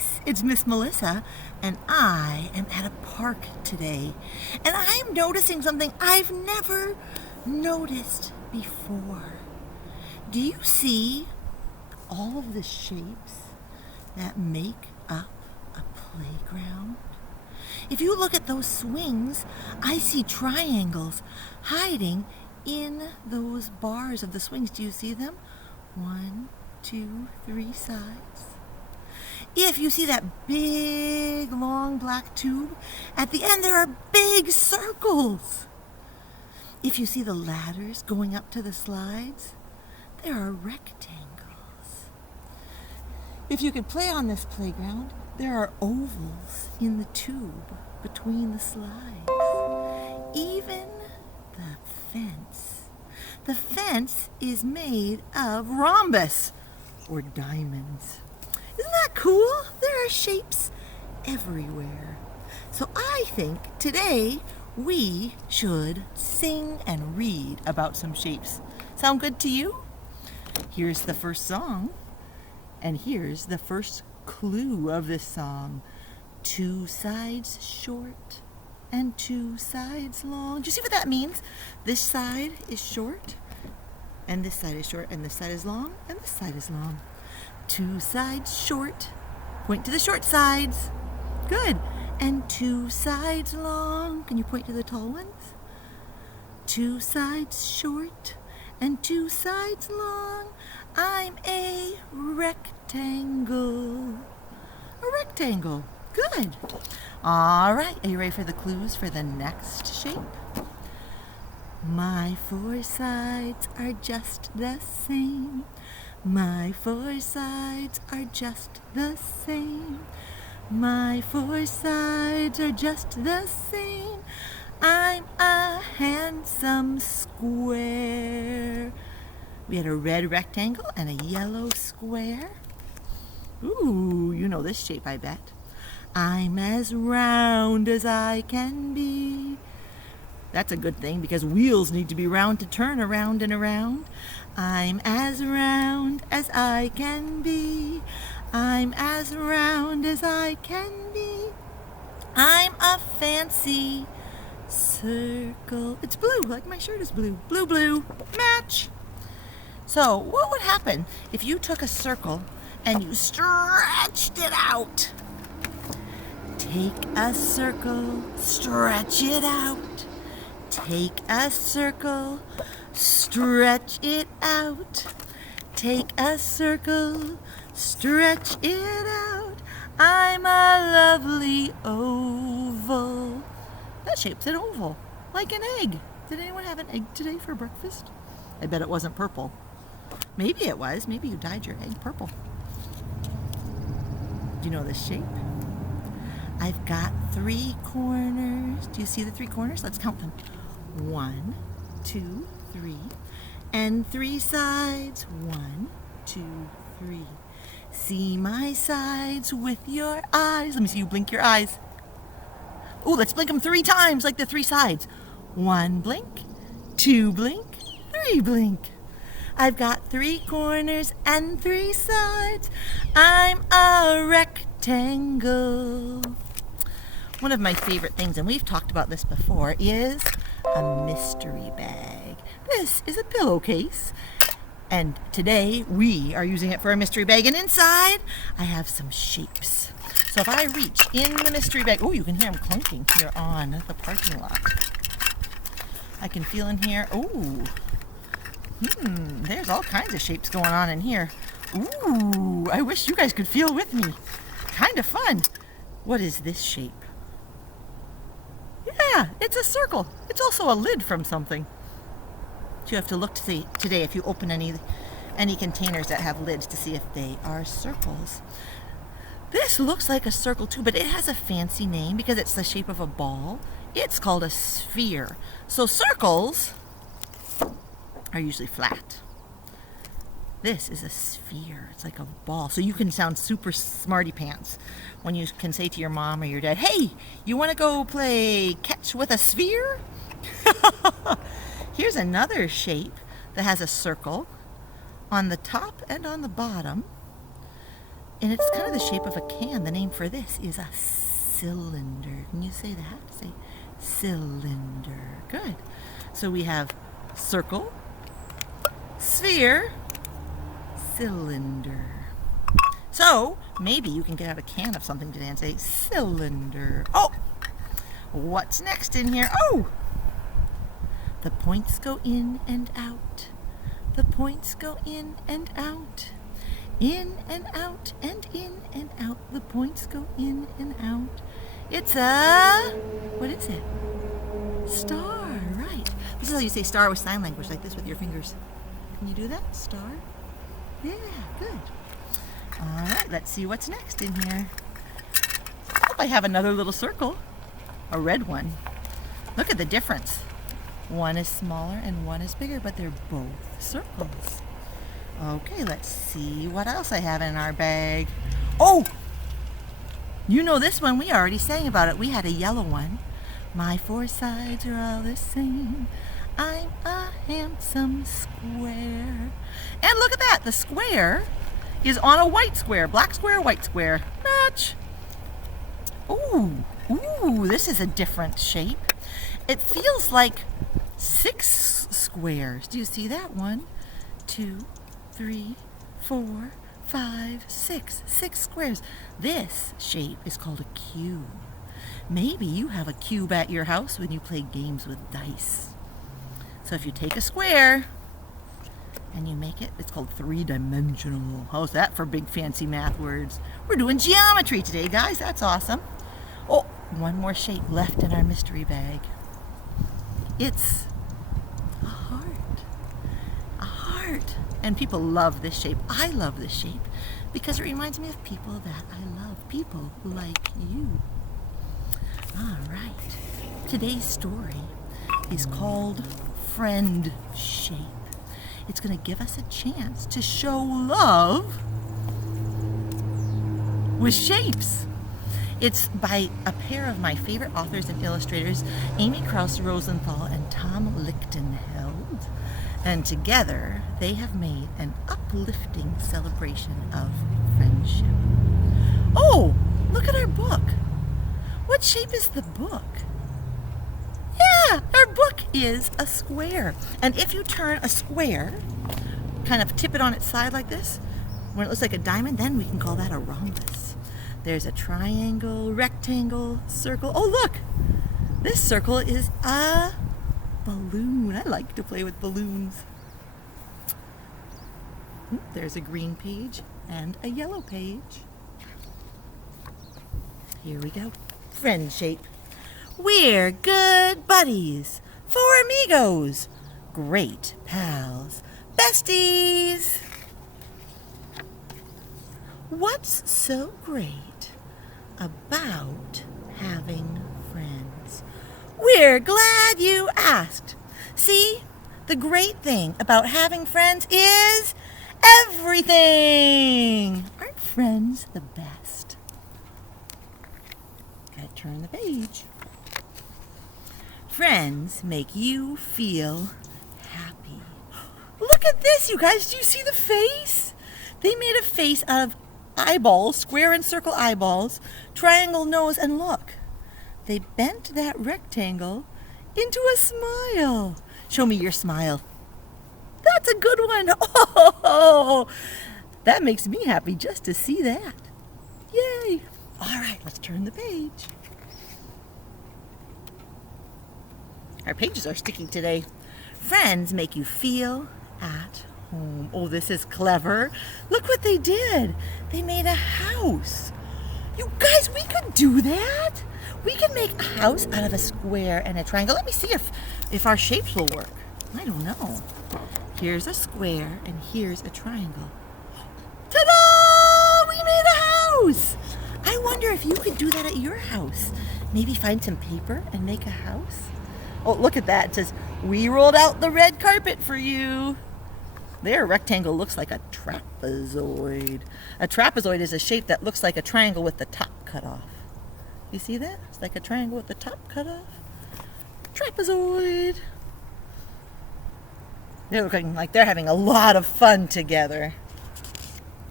guys, it's Miss Melissa, and I am at a park today, and I'm noticing something I've never noticed before. Do you see all of the shapes that make up a playground? If you look at those swings, I see triangles hiding in those bars of the swings. Do you see them? 1, 2, 3 sides. If you see that big, long black tube, at the end there are big circles. If you see the ladders going up to the slides, there are rectangles. If you could play on this playground, there are ovals in the tube between the slides. Even the fence. The fence is made of rhombus, or diamonds. Isn't that cool? There are shapes everywhere. So I think today we should sing and read about some shapes. Sound good to you? Here's the first song, and here's the first clue of this song. 2 sides short and 2 sides long. Do you see what that means? This side is short, and this side is short, and this side is long, and this side is long. 2 sides short. Point to the short sides. Good. And 2 sides long. Can you point to the tall ones? 2 sides short and 2 sides long. I'm a rectangle. A rectangle. Good. All right. Are you ready for the clues for the next shape? My 4 sides are just the same. My 4 sides are just the same. My 4 sides are just the same. I'm a handsome square. We had a red rectangle and a yellow square. Ooh, you know this shape, I bet. I'm as round as I can be. That's a good thing because wheels need to be round to turn around and around. I'm as round as I can be. I'm as round as I can be. I'm a fancy circle. It's blue, like my shirt is blue. Blue, blue, match. So what would happen if you took a circle and you stretched it out? Take a circle, stretch it out. Take a circle, stretch it out. Take a circle, stretch it out. I'm a lovely oval. That shape's an oval, like an egg. Did anyone have an egg today for breakfast? I bet it wasn't purple. Maybe it was. Maybe you dyed your egg purple. Do you know this shape? I've got 3 corners. Do you see the 3 corners? Let's count them. 1, 2, 3. And 3 sides. 1, 2, 3. See my sides with your eyes. Let me see you blink your eyes. Oh, let's blink them 3 times like the 3 sides. 1 blink, 2 blink, 3 blink. I've got 3 corners and 3 sides. I'm a rectangle. One of my favorite things, and we've talked about this before, is a mystery bag. This is a pillowcase, and today we are using it for a mystery bag, and inside I have some shapes. So if I reach in the mystery bag, oh, you can hear them clunking here on the parking lot. I can feel in here, oh, there's all kinds of shapes going on in here. Ooh, I wish you guys could feel with me. Kind of fun. What is this shape? Yeah, it's a circle. It's also a lid from something. You have to look to see today if you open any containers that have lids to see if they are circles. This looks like a circle too, but it has a fancy name because it's the shape of a ball. It's called a sphere. So circles are usually flat. This is a sphere. It's like a ball. So you can sound super smarty pants when you can say to your mom or your dad, hey, you want to go play catch with a sphere? Here's another shape that has a circle on the top and on the bottom. And it's kind of the shape of a can. The name for this is a cylinder. Can you say that? Say cylinder. Good. So we have circle, sphere, cylinder. So maybe you can get out a can of something today and say cylinder. Oh, what's next in here? Oh, the points go in and out. The points go in and out. In and out and in and out. The points go in and out. It's a, what is it? Star, right. This is how you say star with sign language, like this with your fingers. Can you do that? Star? Yeah, good. All right, let's see what's next in here. Oh, I have another little circle, a red one. Look at the difference. One is smaller and one is bigger, but they're both circles. Okay, let's see what else I have in our bag. Oh, you know this one. We already sang about it. We had a yellow one. My four sides are all the same. I'm a handsome square. And look at that. The square is on a white square. Black square, white square. Match. Ooh, this is a different shape. It feels like 6 squares. Do you see that? 1, 2, 3, 4, 5, 6. 6 squares. This shape is called a cube. Maybe you have a cube at your house when you play games with dice. So if you take a square and you make it, it's called 3-dimensional. How's that for big fancy math words? We're doing geometry today, guys. That's awesome. Oh, one more shape left in our mystery bag. It's a heart. A heart. And people love this shape. I love this shape because it reminds me of people that I love. People like you. All right. Today's story is called Friendship. It's going to give us a chance to show love with shapes. It's by a pair of my favorite authors and illustrators, Amy Krouse Rosenthal and Tom Lichtenheld. And together, they have made an uplifting celebration of friendship. Oh, look at our book. What shape is the book? Yeah, our book is a square. And if you turn a square, kind of tip it on its side like this, when it looks like a diamond, then we can call that a rhombus. There's a triangle, rectangle, circle. Oh, look! This circle is a balloon. I like to play with balloons. There's a green page and a yellow page. Here we go. Friendship. We're good buddies. 4 amigos. Great pals. Besties. What's so great about having friends? We're glad you asked. See, the great thing about having friends is everything. Aren't friends the best? Gotta turn the page. Friends make you feel happy. Look at this, you guys. Do you see the face? They made a face out of eyeballs, square and circle eyeballs, triangle nose, and look. They bent that rectangle into a smile. Show me your smile. That's a good one. Oh, that makes me happy just to see that. Yay. All right, let's turn the page. Our pages are sticky today. Friends make you feel at home. Oh, this is clever. Look what they did. They made a house. You guys, we could do that. We can make a house out of a square and a triangle. Let me see if our shapes will work. I don't know. Here's a square and here's a triangle. Ta-da! We made a house. I wonder if you could do that at your house. Maybe find some paper and make a house. Oh, look at that. It says, we rolled out the red carpet for you. Their rectangle looks like a trapezoid. A trapezoid is a shape that looks like a triangle with the top cut off. You see that? It's like a triangle with the top cut off. Trapezoid. They're looking like they're having a lot of fun together.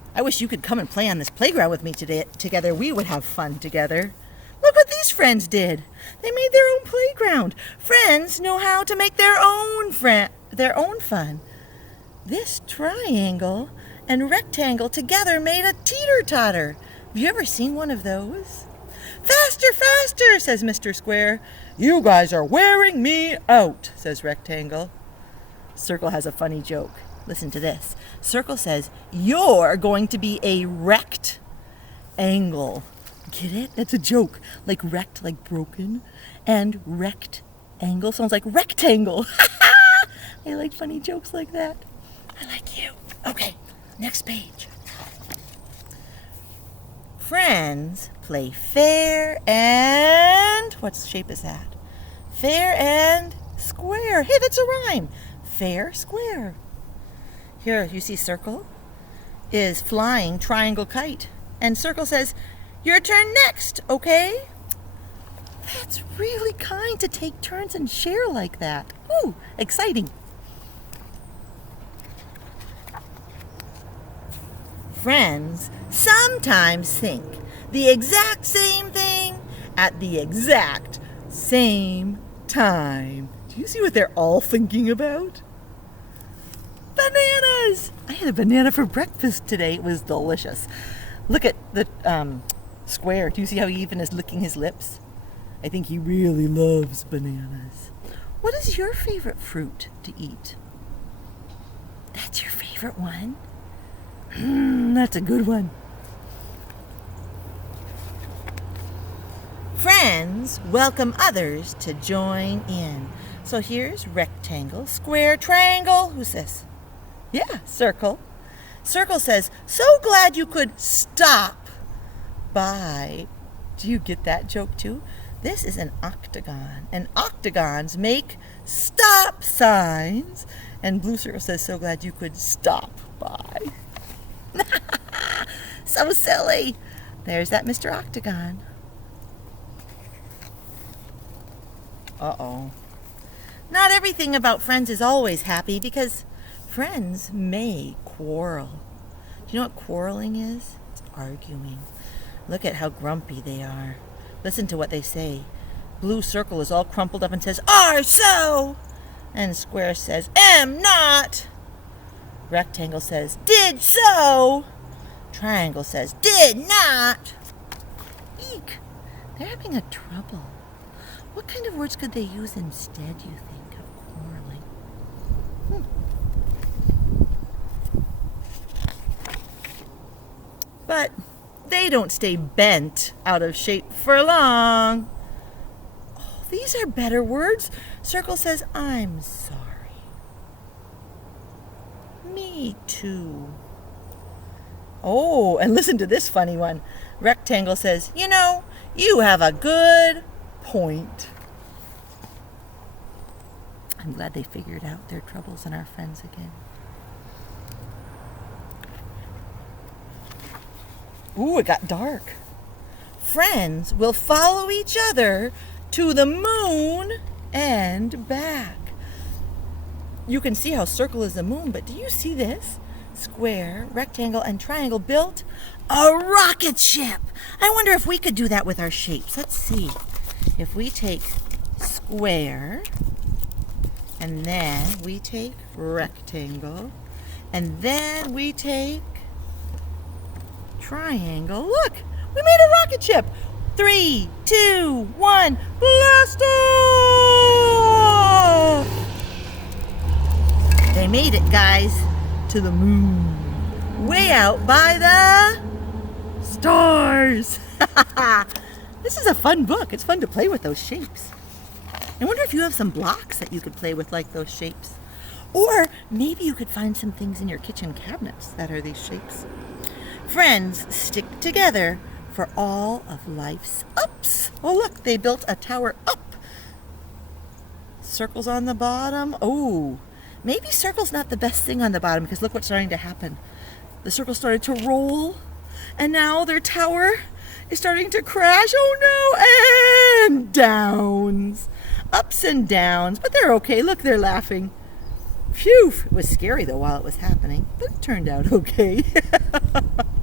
I wish you could come and play on this playground with me together. We would have fun together. Look what these friends did. They made their own playground. Friends know how to make their own fun. This triangle and rectangle together made a teeter-totter. Have you ever seen one of those? Faster, faster, says Mr. Square. You guys are wearing me out, says Rectangle. Circle has a funny joke. Listen to this. Circle says, you're going to be a wrecked angle. Get it? That's a joke. Like wrecked, like broken. And wrecked angle sounds like rectangle. I like funny jokes like that. I like you. Okay, next page. Friends play fair and... what shape is that? Fair and square. Hey, that's a rhyme. Fair, square. Here, you see Circle is flying triangle kite. And Circle says, your turn next, okay? That's really kind to take turns and share like that. Ooh, exciting. Friends sometimes think the exact same thing at the exact same time. Do you see what they're all thinking about? Bananas! I had a banana for breakfast today. It was delicious. Look at the Square. Do you see how he even is licking his lips? I think he really loves bananas. What is your favorite fruit to eat? That's your favorite one? That's a good one. Friends welcome others to join in. So here's rectangle, square, triangle. Who's this? Yeah, circle. Circle says, so glad you could stop by. Do you get that joke too? This is an octagon, and octagons make stop signs. And blue circle says, so glad you could stop by. So silly. There's that Mr. Octagon. Uh-oh. Not everything about friends is always happy because friends may quarrel. Do you know what quarreling is? It's arguing. Look at how grumpy they are. Listen to what they say. Blue circle is all crumpled up and says, are so! And square says, am not! Rectangle says, did so! Triangle says, did not! Eek! They're having a trouble. What kind of words could they use instead, you think, of quarreling? But they don't stay bent out of shape for long. Oh, these are better words. Circle says, I'm sorry. Me too. Oh, and listen to this funny one. Rectangle says, you know, you have a good point. I'm glad they figured out their troubles and are friends again. Ooh, it got dark. Friends will follow each other to the moon and back. You can see how circle is the moon, but do you see this? Square, rectangle, and triangle built a rocket ship. I wonder if we could do that with our shapes. Let's see. If we take square, and then we take rectangle, and then we take triangle. Look, we made a rocket ship. 3, 2, 1, blast off! They made it, guys, to the moon. Way out by the stars. This is a fun book. It's fun to play with those shapes. I wonder if you have some blocks that you could play with like those shapes. Or maybe you could find some things in your kitchen cabinets that are these shapes. Friends stick together for all of life's ups. Oh, look, they built a tower up. Circles on the bottom. Oh, maybe circle's not the best thing on the bottom because look what's starting to happen. The circle started to roll, and now their tower is starting to crash. Oh no, and downs. Ups and downs, but they're okay. Look, they're laughing. Phew, it was scary though while it was happening, but it turned out okay.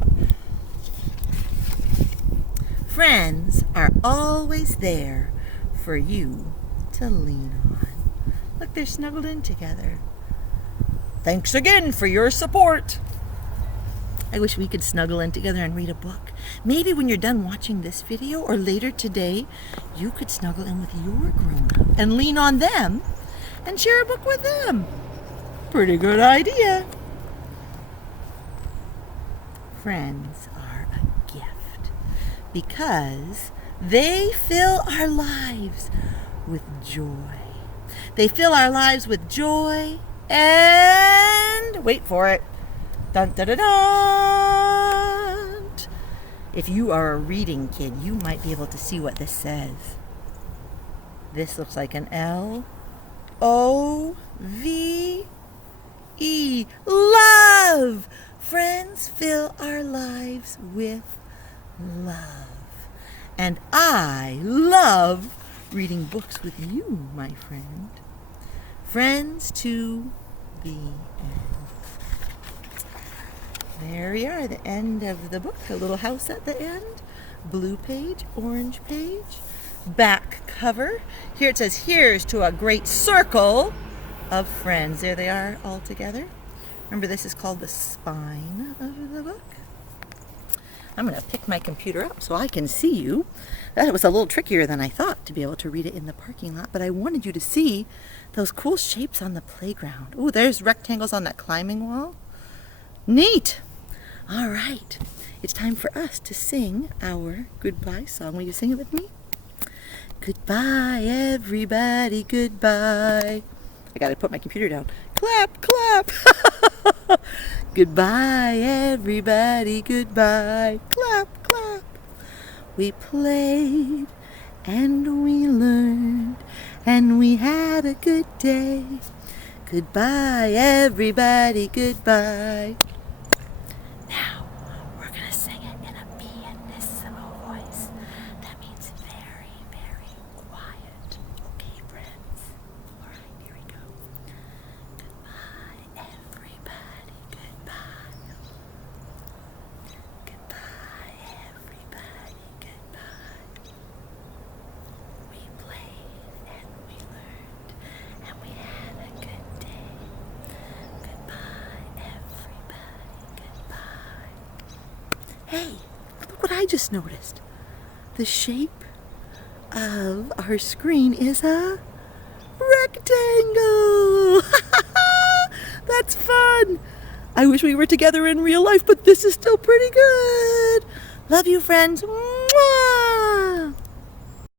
always there for you to lean on. Look, they're snuggled in together. Thanks again for your support. I wish we could snuggle in together and read a book. Maybe when you're done watching this video or later today, you could snuggle in with your grown-up and lean on them and share a book with them. Pretty good idea. Friends are a gift because they fill our lives with joy. They fill our lives with joy and, wait for it, dun dun dun dun. If you are a reading kid, you might be able to see what this says. This looks like an L-O-V-E. Love! Friends fill our lives with love. And I love reading books with you, my friend. Friends to the end. There we are, the end of the book. A little house at the end. Blue page, orange page, back cover. Here it says, here's to a great circle of friends. There they are all together. Remember, this is called the spine of the book. I'm going to pick my computer up so I can see you. That was a little trickier than I thought to be able to read it in the parking lot, but I wanted you to see those cool shapes on the playground. Oh, there's rectangles on that climbing wall. Neat. All right. It's time for us to sing our goodbye song. Will you sing it with me? Goodbye, everybody, goodbye. I got to put my computer down. Clap, clap. Goodbye, everybody, goodbye. Clap, clap. We played and we learned and we had a good day. Goodbye, everybody, goodbye. Now, we're going to sing it in a pianissimo voice. That means very, very quiet. Okay, friends? All right, here we go. Goodbye, everybody, goodbye. Goodbye, everybody, goodbye. We played and we learned and we had a good day. Goodbye, everybody, goodbye. Hey, look what I just noticed. The shape of our screen is a rectangle. That's fun. I wish we were together in real life, but this is still pretty good. Love you, friends.